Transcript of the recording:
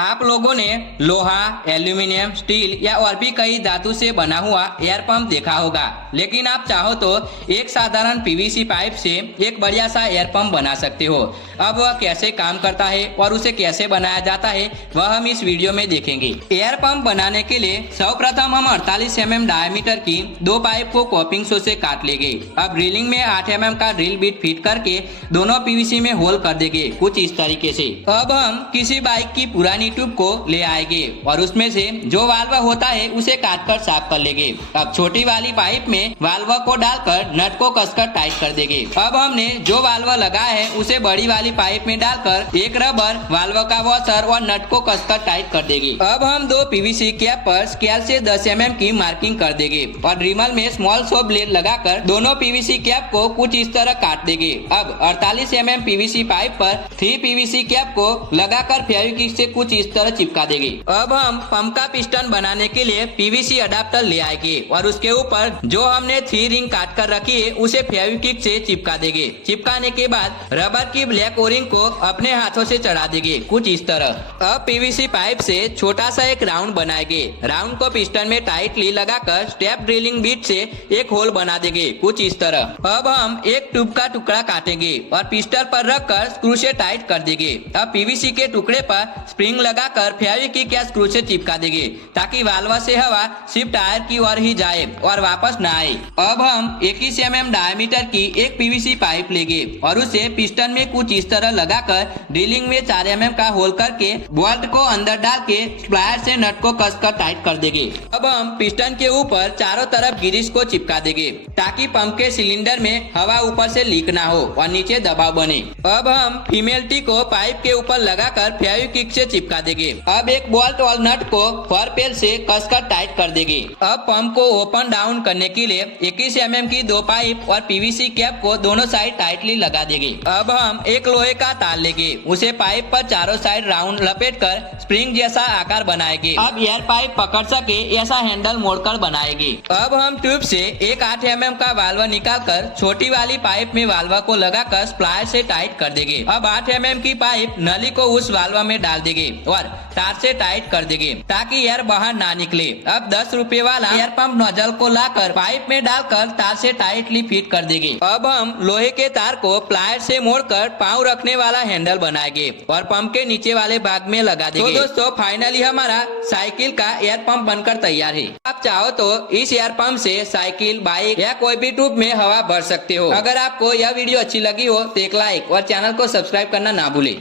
आप लोगों ने लोहा, एल्यूमिनियम, स्टील या और भी कई धातु से बना हुआ एयर पंप देखा होगा, लेकिन आप चाहो तो एक साधारण पीवीसी पाइप से एक बढ़िया सा एयर पंप बना सकते हो। अब वह कैसे काम करता है और उसे कैसे बनाया जाता है वह हम इस वीडियो में देखेंगे। एयर पंप बनाने के लिए सर्वप्रथम हम 48 mm डायमीटर की दो पाइप को कॉपिंग सो से काट लेंगे। अब ड्रिलिंग में 8 mm का ड्रिल बिट फिट करके दोनों पीवीसी में होल कर देंगे कुछ इस तरीके से। अब हम किसी बाइक की पुरानी ट्यूब को ले आएंगे और उसमें से जो वाल्व होता है उसे काट कर साफ कर लेंगे। अब छोटी वाली पाइप में वाल्व को डालकर नट को कसकर टाइट कर देंगे। अब हमने जो वाल्व लगाया है उसे बड़ी वाली पाइप में डालकर एक रबर वाल्व का वॉशर और नट को कसकर टाइट कर देंगे। अब हम दो पीवीसी कैप पर स्केल से 10 mm की मार्किंग कर देंगे और ड्रिमल में स्मॉल सॉ ब्लेड लगाकर दोनों पीवीसी कैप को कुछ इस तरह काट देंगे। अब 48 mm पीवीसी पाइप पर 3 पीवीसी कैप को लगाकर फेविक्विक से कुछ इस तरह चिपका देंगे। अब हम पंप का पिस्टन बनाने के लिए पीवीसी अडाप्टर ले आएंगे और उसके ऊपर जो हमने 3 रिंग काट कर रखी है उसे फेविक्विक से चिपका देंगे। चिपकाने के बाद रबर की ब्लैक ओरिंग को अपने हाथों से चढ़ा देंगे कुछ इस तरह। अब पीवीसी पाइप से छोटा सा एक राउंड बनाएंगे। राउंड को पिस्टन में टाइटली लगाकर स्टेप ड्रिलिंग बिट से एक होल बना देंगे कुछ इस तरह। अब हम एक ट्यूब का टुकड़ा काटेंगे और पिस्टन पर रखकर स्क्रू से टाइट कर देंगे। अब पीवीसी के टुकड़े पर स्प्रिंग लगाकर फेविक्विक या स्क्रू से चिपका देंगे ताकि वाल्व से हवा सिर्फ टायर की ओर ही जाए और वापस न आए। अब हम 21 mm डायमीटर की एक पीवीसी पाइप लेंगे और उसे पिस्टन में कुछ इस तरह लगाकर ड्रिलिंग में 4 mm का होल करके बोल्ट को अंदर डाल के स्प्लायर से नट को कसकर टाइट कर देंगे। अब हम पिस्टन के ऊपर चारों तरफ गिरिस को चिपका देंगे ताकि पंप के सिलेंडर में हवा ऊपर से लीक ना हो और नीचे दबाव बने। अब हम फीमेल टी को पाइप के ऊपर लगाकर फेविक्विक से चिपका देंगे। अब एक बोल्ट और नट को फॉरपेल से कसकर टाइट कर देंगे। अब पंप को ओपन डाउन करने के लिए 21 mm की दो पाइप और पीवीसी कैप को दोनों साइड टाइटली लगा देंगे। अब हम एक लोहे का तार लेंगे, उसे पाइप पर चारों साइड राउंड लपेटकर स्प्रिंग जैसा आकार बनाएंगे। अब एयर पाइप पकड़ सके ऐसा हैंडल मोड़कर बनाएंगे। अब हम ट्यूब से एक 8 mm का वाल्व निकालकर छोटी वाली पाइप में वाल्व को लगाकर स्प्लायर से टाइट कर देंगे। अब 8 mm की पाइप नली को उस वाल्व में डाल देंगे और तार से टाइट कर देंगे ताकि एयर बाहर ना निकले। अब 10 रुपए वाला एयर पंप नोजल को लाकर पाइप में डालकर तार से टाइटली फिट कर देंगे। अब हम लोहे के तार को प्लायर से मोड़कर पाँव रखने वाला हैंडल बनाएंगे और पंप के नीचे वाले भाग में लगा देंगे। तो दोस्तों फाइनली हमारा साइकिल का एयर पंप बनकर तैयार है। आप चाहो तो इस एयर पंप से साइकिल, बाइक या कोई भी ट्यूब में हवा भर सकते हो। अगर आपको यह वीडियो अच्छी लगी हो तो एक लाइक और चैनल को सब्सक्राइब करना ना भूले।